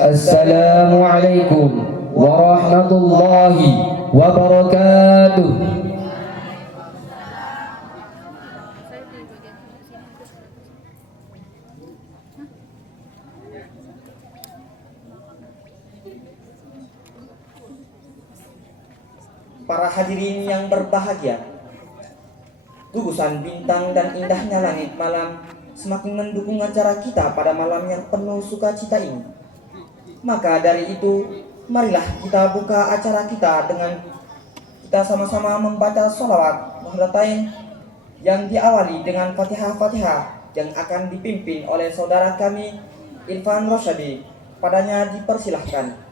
Assalamualaikum warahmatullahi wabarakatuh. Para hadirin yang berbahagia, gugusan bintang dan indahnya langit malam semakin mendukung acara kita pada malam yang penuh sukacita ini. Maka dari itu, marilah kita buka acara kita dengan kita sama-sama membaca sholawat muhlatain yang diawali dengan Fatihah-Fatihah yang akan dipimpin oleh saudara kami Irfan Rosyadi. Padanya dipersilahkan.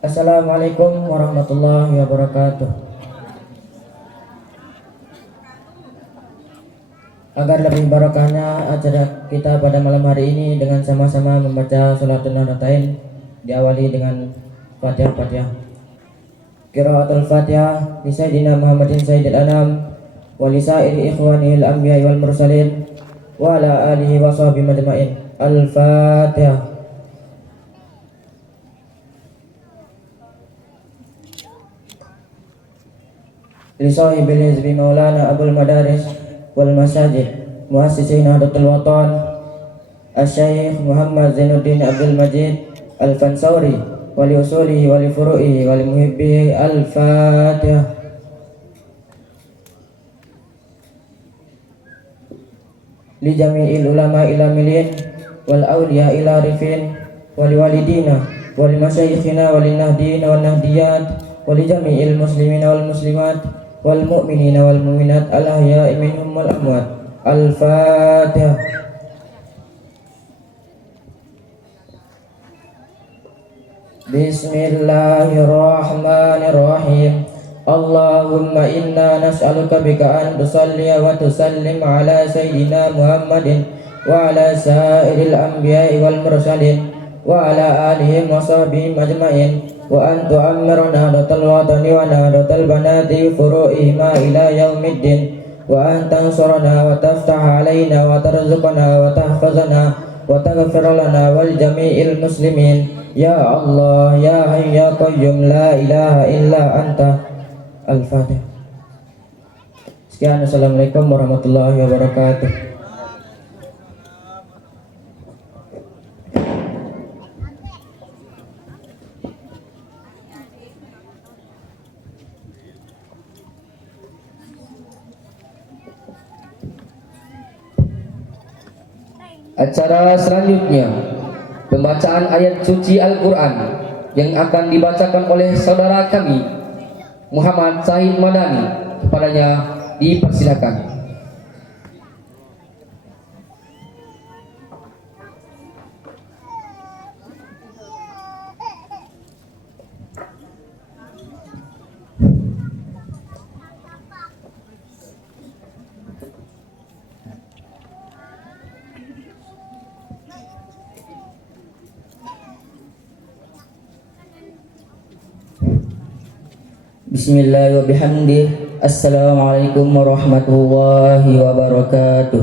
Assalamualaikum warahmatullahi wabarakatuh. Agar lebih barokahnya acara kita pada malam hari ini dengan sama-sama membaca sholatul nahdlatain diawali dengan Fatihah-Fatihah. Qiraatul Fatihah li Sayyidina Muhammadin Sayyidil Anam wa li sairi ikhwanil anbiya'i wal mursalin wa ala alihi wa sahbihi majma'in. Al-Fatihah. Lisahibil hizbi maulana abul madaris wal masajid muassisi Nahdlatul Watan Asy-Syaikh Muhammad Zainuddin Abdul Majid Al-Fansauri wali usulihi wali furu'ihi wali muhibbihi. Al-Fatihah. Li jami'il ulama ila milin wal awliya ila rifin wali walidina wali masyayikhina wali nahdina wal nahdiyat wali jami'il muslimina wal muslimat wal mu'minina wal mu'minat al ahya'i minhum wal amwat. Al-Fatihah. Bismillahirrahmanirrahim. Allahumma inna nas'aluka bika an tusalli wa tusallim ala sayyidina Muhammadin wa ala sa'iril anbiya'i wal mursalin wa ala alihim wa sahbihim ajma'in wa an tu'ammirna nahdlatal watani wa nahdlatal banati furu'ihima ila yaumiddin wa an tansurana wa taftah alaina wa tarzuqana wa tahfazana wa taghfir lana wal jami'il muslimin ya Allah ya hayy ya qayyum la ilaha illa anta. Al-Fatihah. Sekian, assalamualaikum warahmatullahi wabarakatuh. Acara selanjutnya pembacaan ayat suci Al-Quran yang akan dibacakan oleh saudara kami Muhammad Said Madani. Kepadanya dipersilakan. Bismillah wa bihamdih. Assalamualaikum warahmatullahi wabarakatuh.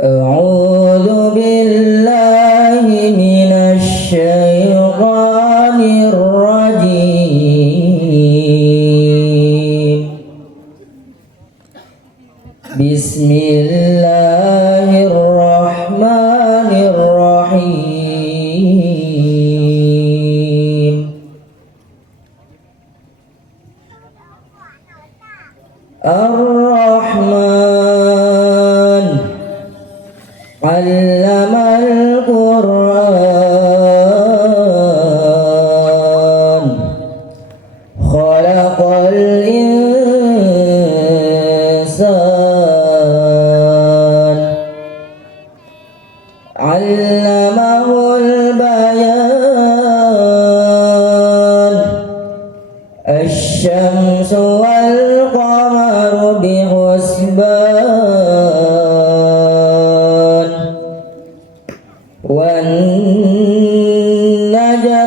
A'udzu billahi minasy syaithanir rajim. Bismillahirrahmanirrahim. Ar-Rahman 'allamal Qur'an علمه البيان الشمس والقمر بحسبان والنجم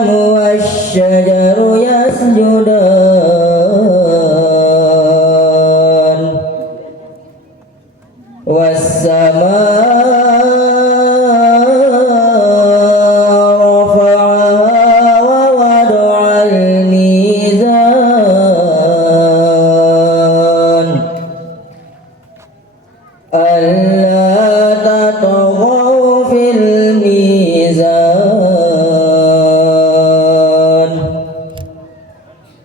والشجر يسجدان والسماء رفعها ووضع الميزان ألا تطغوا في الميزان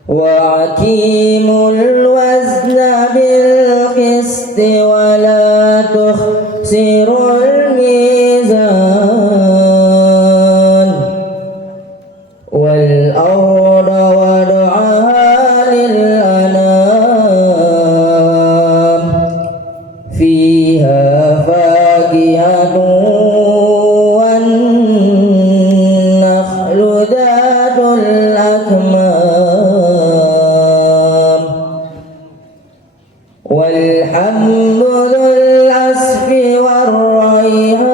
وأقيموا الوزن بالقسط ولا تخسروا الميزان والأرض وضعها للأنام فيها فاكهة والنخل ذات الأكمام والحب ذو العصف والريحان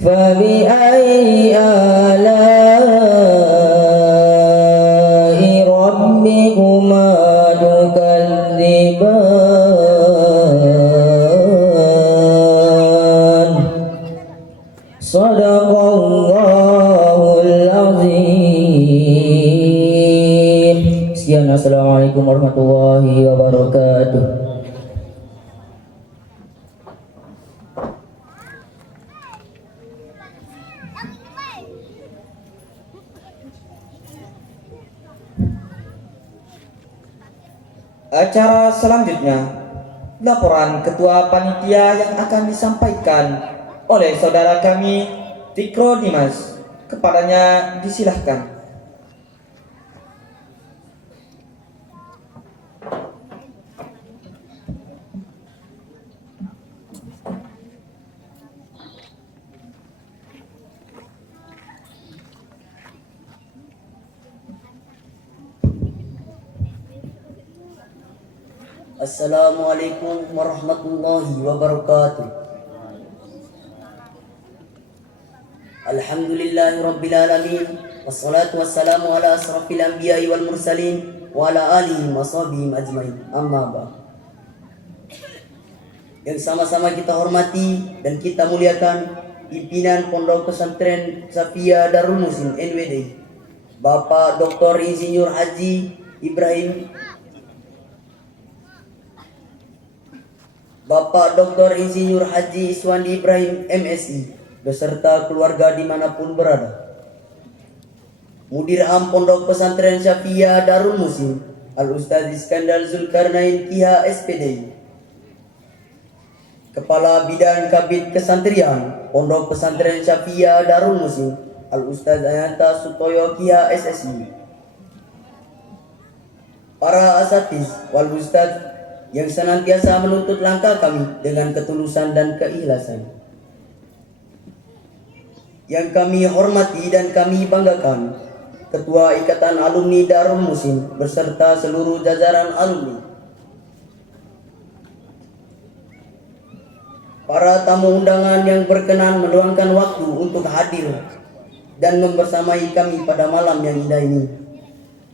فبأي آلاء ربكما تكذبان صدق الله العظيم. Sekian, assalamualaikum warahmatullahi wabarakatuh. Acara selanjutnya, laporan ketua panitia yang akan disampaikan oleh saudara kami Tikro Dimas. Kepadanya disilahkan. Assalamualaikum warahmatullahi wabarakatuh. Alhamdulillahi rabbil alamin, wassalatu wassalamu ala asrafil anbiya'i wal mursalin wa ala alihi wa sahbihi ajmain. Amma ba'd. Yang sama-sama kita hormati dan kita muliakan pimpinan Pondok Pesantren Safia Darul Muhsin NWD, Bapak Dr. Insinyur Haji Ibrahim Bapak Dr. Insinyur Haji Iswandi Ibrahim MSI beserta keluarga dimanapun berada. Mudir Am Pondok Pesantren Syafia Darul Muhsin Al-Ustaz Iskandar Zulkarnain Kiha SPD, Kepala Bidang Kabid Kesantrian Pondok Pesantren Syafia Darul Muhsin Al-Ustaz Ayanta Sutoyo Kiha SSI, para asatiz wal ustaz yang senantiasa menuntut langkah kami dengan ketulusan dan keikhlasan. Yang kami hormati dan kami banggakan Ketua Ikatan Alumni Darul Muhsin beserta seluruh jajaran alumni, para tamu undangan yang berkenan meluangkan waktu untuk hadir dan membersamai kami pada malam yang indah ini,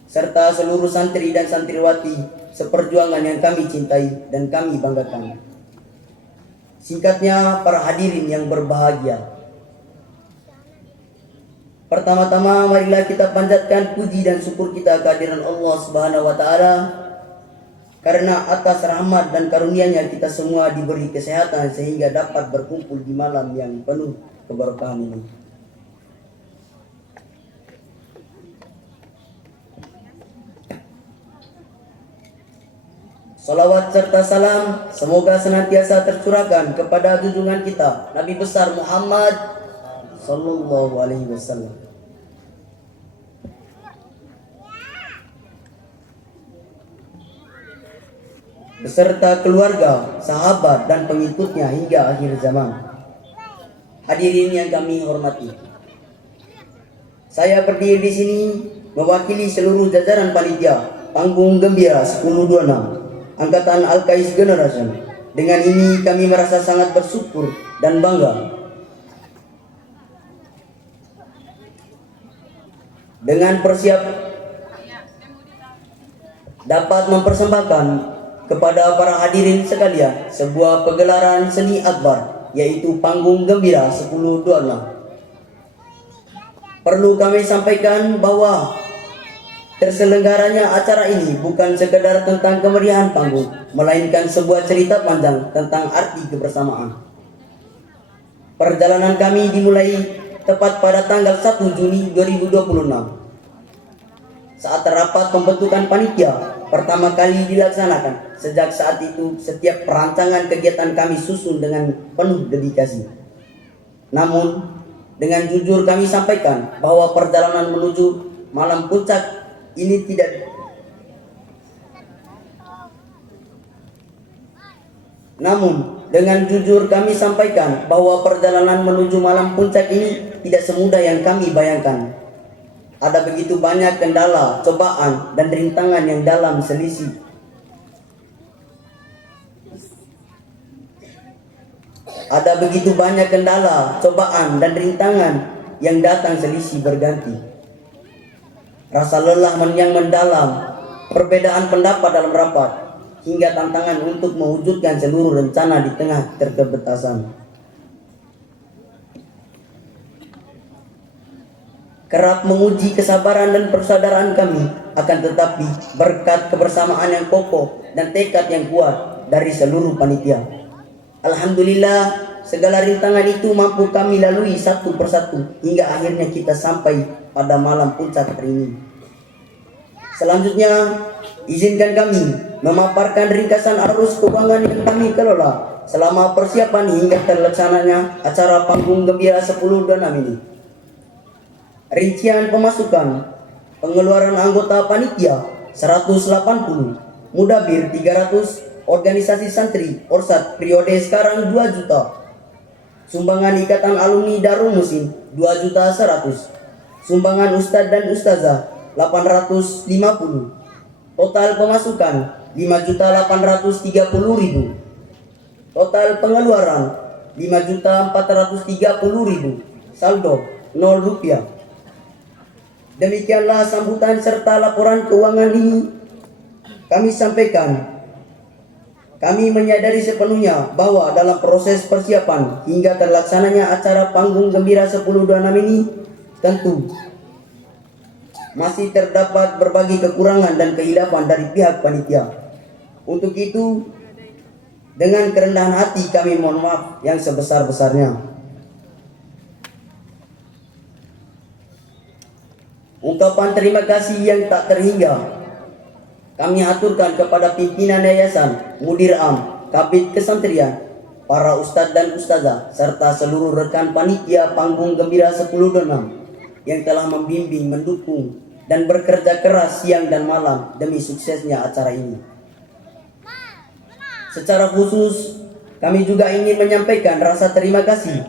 serta seluruh santri dan santriwati seperjuangan yang kami cintai dan kami banggakan. Singkatnya, para hadirin yang berbahagia, pertama-tama marilah kita panjatkan puji dan syukur kita kehadiran Allah Subhanahu wa taala, karena atas rahmat dan karunia-Nya kita semua diberi kesehatan sehingga dapat berkumpul di malam yang penuh keberkahan ini. Salawat serta salam semoga senantiasa tercurahkan kepada junjungan kita Nabi besar Muhammad sallallahu alaihi wasallam. beserta keluarga, sahabat, dan pengikutnya hingga akhir zaman. Hadirin yang kami hormati, saya berdiri di sini mewakili seluruh jajaran panitia Panggung Gembira 1026 Angkatan Al-Kais Generation. Dengan ini kami merasa sangat bersyukur dan bangga dengan dapat mempersembahkan kepada para hadirin sekalian sebuah pegelaran seni akbar, yaitu Panggung Gembira 1026. Perlu kami sampaikan bahwa terselenggaranya acara ini bukan sekedar tentang kemeriahan panggung, melainkan sebuah cerita panjang tentang arti kebersamaan. Perjalanan kami dimulai tepat pada tanggal 1 Juni 2026 saat rapat pembentukan panitia pertama kali dilaksanakan. Sejak saat itu setiap perancangan kegiatan kami susun dengan penuh dedikasi. Namun dengan jujur kami sampaikan bahwa perjalanan menuju malam puncak ini tidak semudah yang kami bayangkan. Ada begitu banyak kendala, cobaan, dan rintangan yang datang selisih berganti. Rasa lelah yang mendalam, perbedaan pendapat dalam rapat, hingga tantangan untuk mewujudkan seluruh rencana di tengah keterbatasan. Kerap menguji kesabaran dan persaudaraan kami, akan tetapi berkat kebersamaan yang kokoh dan tekad yang kuat dari seluruh panitia, alhamdulillah segala rintangan itu mampu kami lalui satu persatu hingga akhirnya kita sampai pada malam puncak hari ini. Selanjutnya, izinkan kami memaparkan ringkasan arus keuangan yang kami kelola selama persiapan hingga terlaksananya acara Panggung Gembira 1026 ini. Rincian pemasukan: pengeluaran anggota panitia 180, mudabir 300, organisasi santri Orsat periode sekarang 2 juta, sumbangan ikatan alumni Darul Musim 2.100.000, sumbangan ustadz dan ustazah 850, total pemasukan 5.830.000, total pengeluaran 5.430.000, saldo 0 rupiah. Demikianlah sambutan serta laporan keuangan ini kami sampaikan. Kami menyadari sepenuhnya bahwa dalam proses persiapan hingga terlaksananya acara Panggung Gembira 1026 ini tentu masih terdapat berbagai kekurangan dan kehilafan dari pihak panitia. Untuk itu, dengan kerendahan hati kami mohon maaf yang sebesar-besarnya. Ungkapan terima kasih yang tak terhingga kami aturkan kepada pimpinan yayasan, mudir am, kabid kesantrian, para ustadz dan ustazah, serta seluruh rekan panitia Panggung Gembira 1026 yang telah membimbing, mendukung, dan bekerja keras siang dan malam demi suksesnya acara ini. Secara khusus, kami juga ingin menyampaikan rasa terima kasih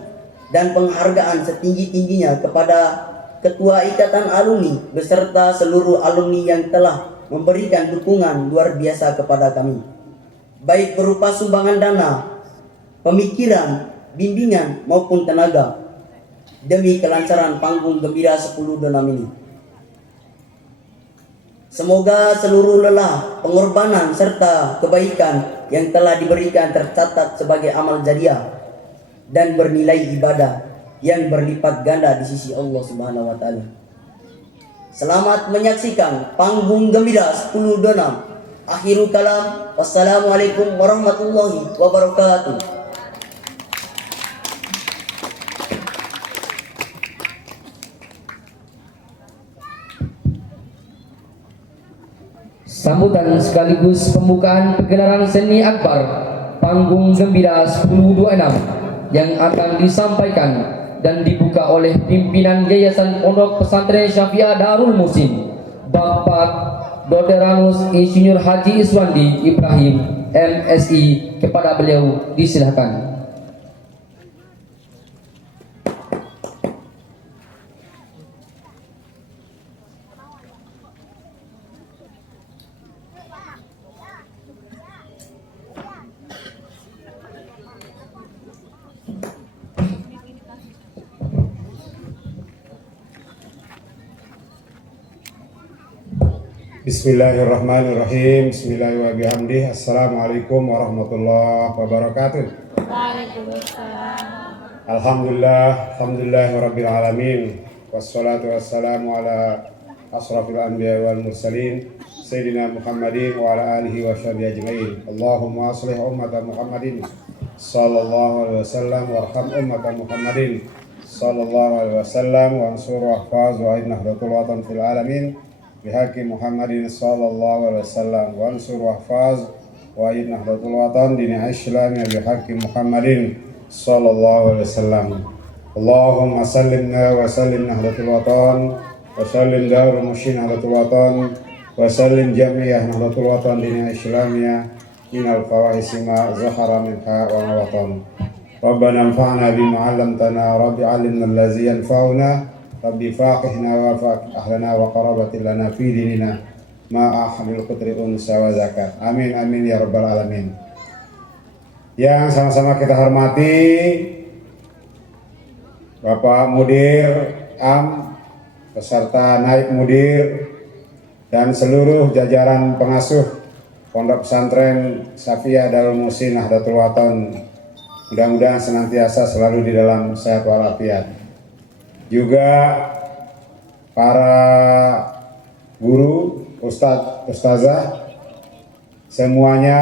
dan penghargaan setinggi-tingginya kepada Ketua Ikatan Alumni beserta seluruh alumni yang telah memberikan dukungan luar biasa kepada kami, baik berupa sumbangan dana, pemikiran, bimbingan maupun tenaga, demi kelancaran Panggung Gembira 1026 ini. Semoga seluruh lelah, pengorbanan, serta kebaikan yang telah diberikan tercatat sebagai amal jariah dan bernilai ibadah yang berlipat ganda di sisi Allah Subhanahu wa taala. Selamat menyaksikan Panggung Gembira 1026. Akhirul kalam, wassalamualaikum warahmatullahi wabarakatuh. Sambutan sekaligus pembukaan pegelaran seni akbar Panggung Gembira 1026 yang akan disampaikan dan dibuka oleh pimpinan Yayasan Pondok Pesantren Syafi'ah Darul Musim, Bapak Dr. Insinyur Haji Iswandi Ibrahim MSI. Kepada beliau disilahkan. Bismillahirrahmanirrahim. Bismillahirrahmanirrahim. Assalamualaikum warahmatullahi wabarakatuh. Waalaikumsalam. Alhamdulillahirabbil alamin. Wassalatu wassalamu ala asrafil anbiya wal mursalin sayyidina Muhammadin wa ala alihi wa sahbihi ajmain. Allahumma aslih ummata Muhammadin sallallahu alaihi wasallam warham ummata Muhammadin sallallahu alaihi wasallam wa ansur wa ahfaz wa nahdlatul watan fil alamin. Bihaqi Muhammadin sallallahu alaihi wasallam wa ansur wa hafaz wa nahdlatul watan dini Islam bihaqi Muhammadin sallallahu alaihi wasallam. Allahumma sallimna wa sallim nahdlatul watan wa sallim darul musyin nahdlatul watan wa sallim jami'ah nahdlatul watan dini Islamiyah minal fawahisi ma zahara minha wa ma watan. Rabbana anfa'na bima 'allamtana rabbi 'allimna allazi yanfa'una Rabbi faqihna wa faqih ahlana wa qarabatin lana fi dinina ma ahmil qutri unsa wa zakat. Amin amin ya rabbal alamin. Yang sama-sama kita hormati Bapak Mudir Am beserta Naib Mudir dan seluruh jajaran pengasuh Pondok Pesantren Safiyah Darul Muhsin Nahdlatul Watan. Mudah-mudahan senantiasa selalu di dalam sehat walafiat. Juga para guru, ustadz, ustazah, semuanya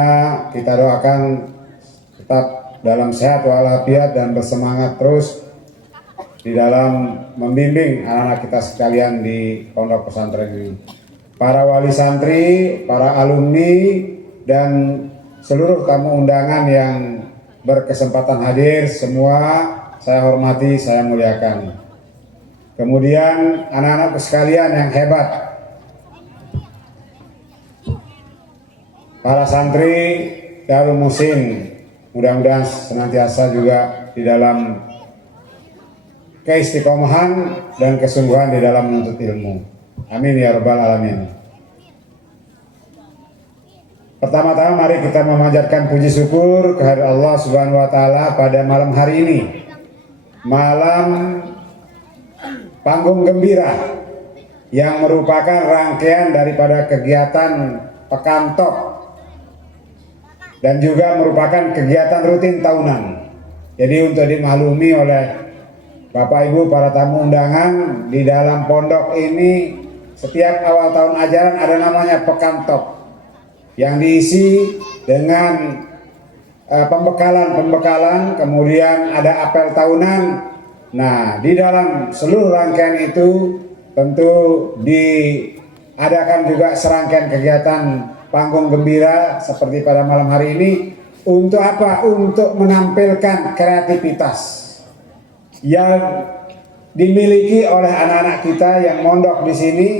kita doakan tetap dalam sehat walafiat dan bersemangat terus di dalam membimbing anak-anak kita sekalian di pondok pesantren ini. Para wali santri, para alumni, dan seluruh tamu undangan yang berkesempatan hadir, semua saya hormati, saya muliakan. Kemudian anak-anak sekalian yang hebat, para santri Darul Muhsin, mudah-mudahan senantiasa juga di dalam keistiqomahan dan kesungguhan di dalam menuntut ilmu. Amin ya rabbal alamin. Pertama-tama mari kita memanjatkan puji syukur kehadirat Allah Subhanahu wa taala pada malam hari ini. Malam panggung gembira yang merupakan rangkaian daripada kegiatan Pekan Top dan juga merupakan kegiatan rutin tahunan. Jadi untuk dimaklumi oleh Bapak Ibu para tamu undangan, di dalam pondok ini setiap awal tahun ajaran ada namanya Pekan Top yang diisi dengan pembekalan, kemudian ada apel tahunan. Nah, di dalam seluruh rangkaian itu tentu diadakan juga serangkaian kegiatan panggung gembira seperti pada malam hari ini. Untuk apa? Untuk menampilkan kreativitas yang dimiliki oleh anak-anak kita yang mondok di sini,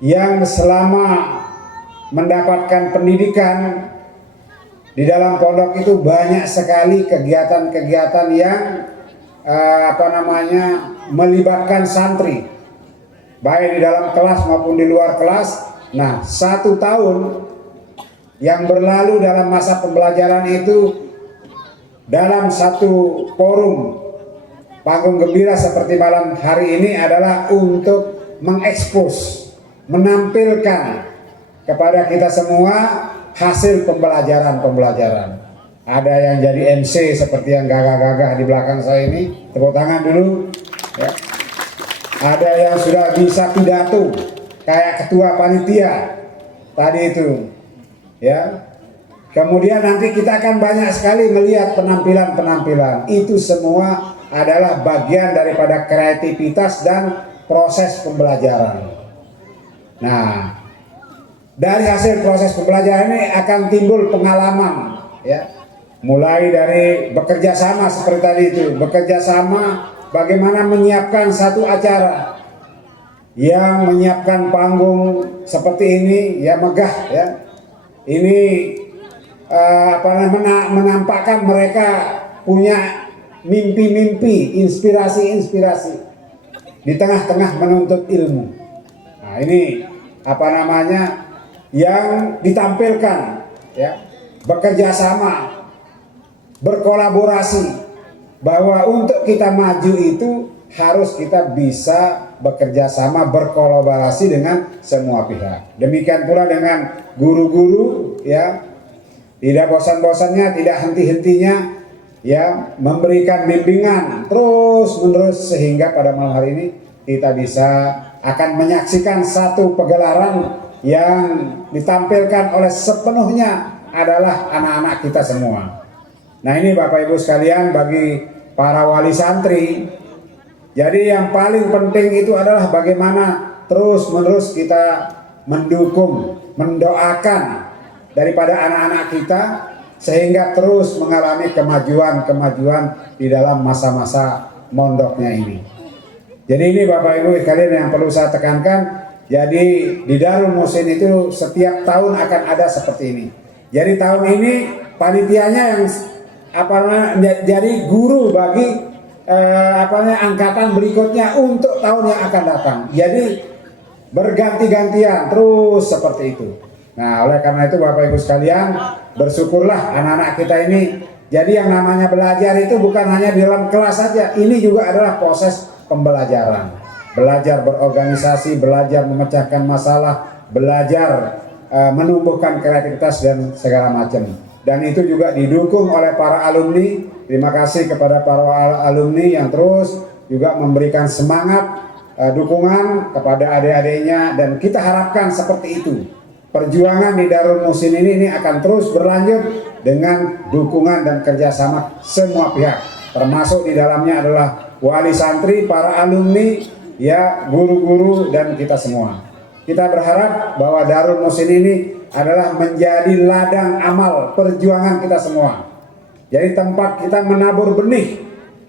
yang selama mendapatkan pendidikan di dalam pondok itu banyak sekali kegiatan-kegiatan yang melibatkan santri, baik di dalam kelas maupun di luar kelas. Nah, 1 tahun yang berlalu dalam masa pembelajaran itu, dalam satu forum panggung gembira seperti malam hari ini adalah untuk mengekspos, menampilkan kepada kita semua hasil pembelajaran. Ada yang jadi MC seperti yang gagah-gagah di belakang saya ini, tepuk tangan dulu ya. Ada yang sudah bisa pidato kayak ketua panitia tadi itu ya. Kemudian nanti kita akan banyak sekali melihat penampilan-penampilan. Itu semua adalah bagian daripada kreativitas dan proses pembelajaran. Nah, dari hasil proses pembelajaran ini akan timbul pengalaman ya. Mulai dari bekerja sama seperti tadi itu, bekerja sama bagaimana menyiapkan satu acara, yang menyiapkan panggung seperti ini ya, megah ya. Ini menampakkan mereka punya mimpi-mimpi, inspirasi-inspirasi di tengah-tengah menuntut ilmu. Nah, ini yang ditampilkan, ya, bekerja sama, berkolaborasi, bahwa untuk kita maju itu harus kita bisa bekerja sama, berkolaborasi dengan semua pihak. Demikian pula dengan guru-guru, ya, tidak bosan-bosannya, tidak henti-hentinya, ya, memberikan bimbingan terus-menerus, sehingga pada malam hari ini kita akan menyaksikan satu pegelaran yang ditampilkan oleh sepenuhnya adalah anak-anak kita semua. Nah, ini Bapak Ibu sekalian, bagi para wali santri, jadi yang paling penting itu adalah bagaimana terus-menerus kita mendukung, mendoakan daripada anak-anak kita sehingga terus mengalami kemajuan-kemajuan di dalam masa-masa mondoknya ini. Jadi ini Bapak Ibu sekalian yang perlu saya tekankan. Jadi di Darul Muhsin itu setiap tahun akan ada seperti ini. Jadi tahun ini panitianya yang jadi guru bagi angkatan berikutnya untuk tahun yang akan datang. Jadi berganti-gantian terus seperti itu. Nah, oleh karena itu Bapak Ibu sekalian, bersyukurlah anak-anak kita ini. Jadi yang namanya belajar itu bukan hanya di dalam kelas saja, ini juga adalah proses pembelajaran. Belajar berorganisasi, belajar memecahkan masalah, belajar menumbuhkan kreativitas dan segala macam. Dan itu juga didukung oleh para alumni. Terima kasih kepada para alumni yang terus juga memberikan semangat, dukungan kepada adik-adiknya, dan kita harapkan seperti itu. Perjuangan di Darul Muhsin ini akan terus berlanjut dengan dukungan dan kerjasama semua pihak, termasuk di dalamnya adalah wali santri, para alumni, ya, guru-guru, dan kita semua. Kita berharap bahwa Darul Muhsin ini adalah menjadi ladang amal perjuangan kita semua. Jadi tempat kita menabur benih.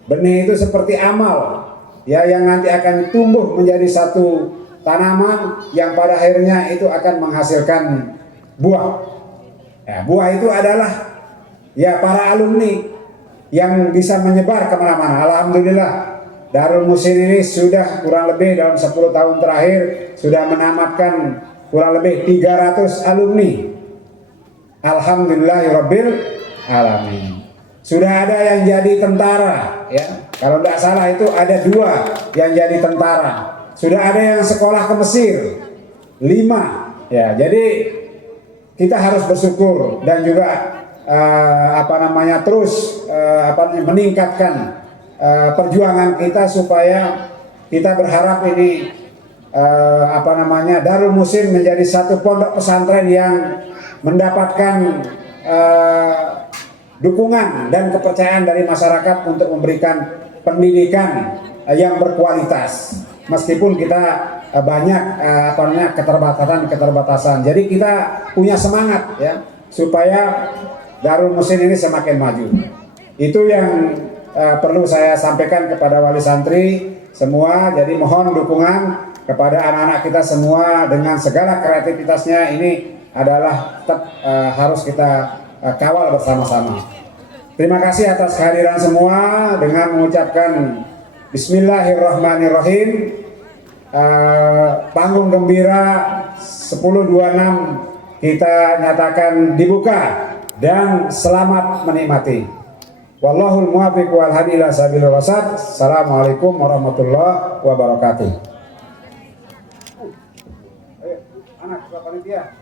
Benih itu seperti amal, ya, yang nanti akan tumbuh menjadi satu tanaman yang pada akhirnya itu akan menghasilkan buah. Ya, buah itu adalah, ya, para alumni yang bisa menyebar kemana-mana. Alhamdulillah Darul Muhsin ini sudah kurang lebih dalam 10 tahun terakhir sudah menamatkan kurang lebih 300 alumni. Alhamdulillahirabbil alamin. Sudah ada yang jadi tentara, ya. Kalau tidak salah itu ada 2 yang jadi tentara. Sudah ada yang sekolah ke Mesir 5, ya. Jadi kita harus bersyukur dan juga terus meningkatkan perjuangan kita supaya kita berharap ini Darul Muhsin menjadi satu pondok pesantren yang mendapatkan dukungan dan kepercayaan dari masyarakat untuk memberikan pendidikan yang berkualitas. Meskipun kita banyak keterbatasan. Jadi kita punya semangat, ya, supaya Darul Muhsin ini semakin maju. Itu yang perlu saya sampaikan kepada wali santri semua. Jadi mohon dukungan kepada anak-anak kita semua dengan segala kreativitasnya. Ini adalah tetap harus kita kawal bersama-sama. Terima kasih atas kehadiran semua. Dengan mengucapkan Bismillahirrahmanirrahim, panggung gembira 10.26 kita nyatakan dibuka dan selamat menikmati. Wallahul muwaffiq wal hadi ila sabilir rasyad. Assalamualaikum warahmatullahi wabarakatuh. Ayo, anak panitia.